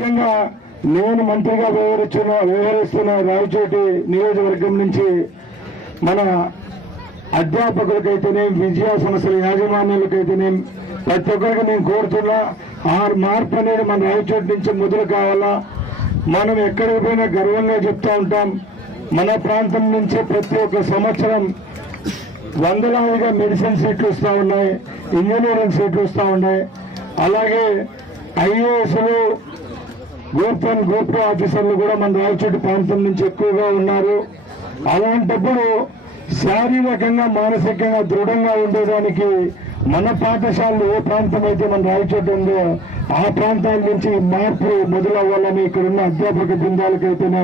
ముఖ్యంగా నేను మంత్రిగా వ్యవహరిస్తున్న వ్యవహరిస్తున్న రాయచోటి నియోజకవర్గం నుంచి మన అధ్యాపకులకైతేనే విద్యా సంస్థల యాజమాన్యాలకైతేనే ప్రతి ఒక్కరికి నేను కోరుతున్నా ఆ మార్పు అనేది మన రాయచోటి నుంచి మొదలు కావాలా? మనం ఎక్కడికి పోయినా గర్వంగా చెప్తా ఉంటాం. మన ప్రాంతం నుంచి ప్రతి ఒక్క సంవత్సరం వందలాదిగా మెడిసిన్ సీట్లు వస్తూ ఉన్నాయి ఇంజనీరింగ్ సీట్లు వస్తూ ఉన్నాయి. అలాగే ఐఏఎస్లు గ్రూప్ వన్ గ్రూప్ టూ ఆఫీసర్లు కూడా మన రాయచోటి ప్రాంతం నుంచి ఎక్కువగా ఉన్నారు. అలాంటప్పుడు శారీరకంగా మానసికంగా దృఢంగా ఉండేదానికి మన పాఠశాలలు ఏ ప్రాంతం అయితే మన రాయచోటి ఉందో ఆ ప్రాంతాల నుంచి మార్పు మొదలవ్వాలని ఇక్కడున్న అధ్యాపక బృందాలకైతేనే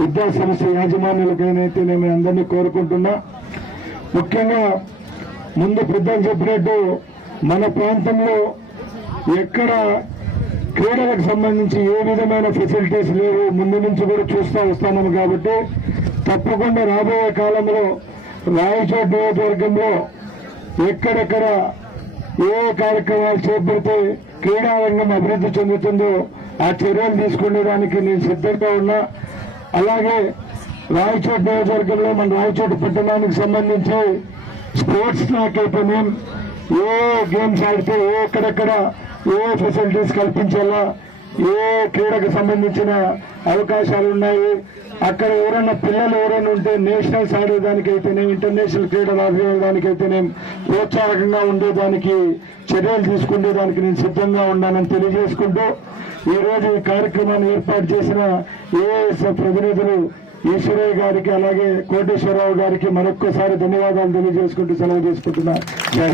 విద్యా సంస్థ యాజమాన్యులకైనా మేము అందరినీ కోరుకుంటున్నా. ముఖ్యంగా ముందు పెద్దలు చెప్పినట్టు మన ప్రాంతంలో ఎక్కడ క్రీడలకు సంబంధించి ఏ విధమైన ఫెసిలిటీస్ లేవు. ముందు నుంచి కూడా చూస్తూ వస్తున్నాము కాబట్టి తప్పకుండా రాబోయే కాలంలో రాయచోట్ నియోజకవర్గంలో ఎక్కడెక్కడ ఏ కార్యక్రమాలు చేపడితే క్రీడా రంగం అభివృద్ధి చెందుతుందో ఆ చర్యలు తీసుకునేదానికి నేను సిద్ధంగా ఉన్నా. అలాగే రాయచోట్ నియోజకవర్గంలో మన రాయచోట్ పట్టణానికి సంబంధించి స్పోర్ట్స్ నాకైతేనేం ఏ గేమ్స్ ఆడితే ఏ ఎక్కడెక్కడ ఏ ఫెసిలిటీస్ కల్పించాలా ఏ క్రీడకు సంబంధించిన అవకాశాలు ఉన్నాయి? అక్కడ ఎవరైనా పిల్లలు ఎవరైనా ఉంటే నేషనల్స్ ఆడేదానికైతేనే ఇంటర్నేషనల్ క్రీడలు ఆడేదానికైతేనే ప్రోత్సాహకంగా ఉండేదానికి చర్యలు తీసుకునేదానికి నేను సిద్ధంగా ఉన్నానని తెలియజేసుకుంటూ ఈరోజు ఈ కార్యక్రమాన్ని ఏర్పాటు చేసిన ఏఎస్ ప్రతినిధులు ఈశ్వరయ్య గారికి అలాగే కోటేశ్వరరావు గారికి మరొక్కసారి ధన్యవాదాలు తెలియజేసుకుంటూ సెలవు తీసుకుంటున్నా. జై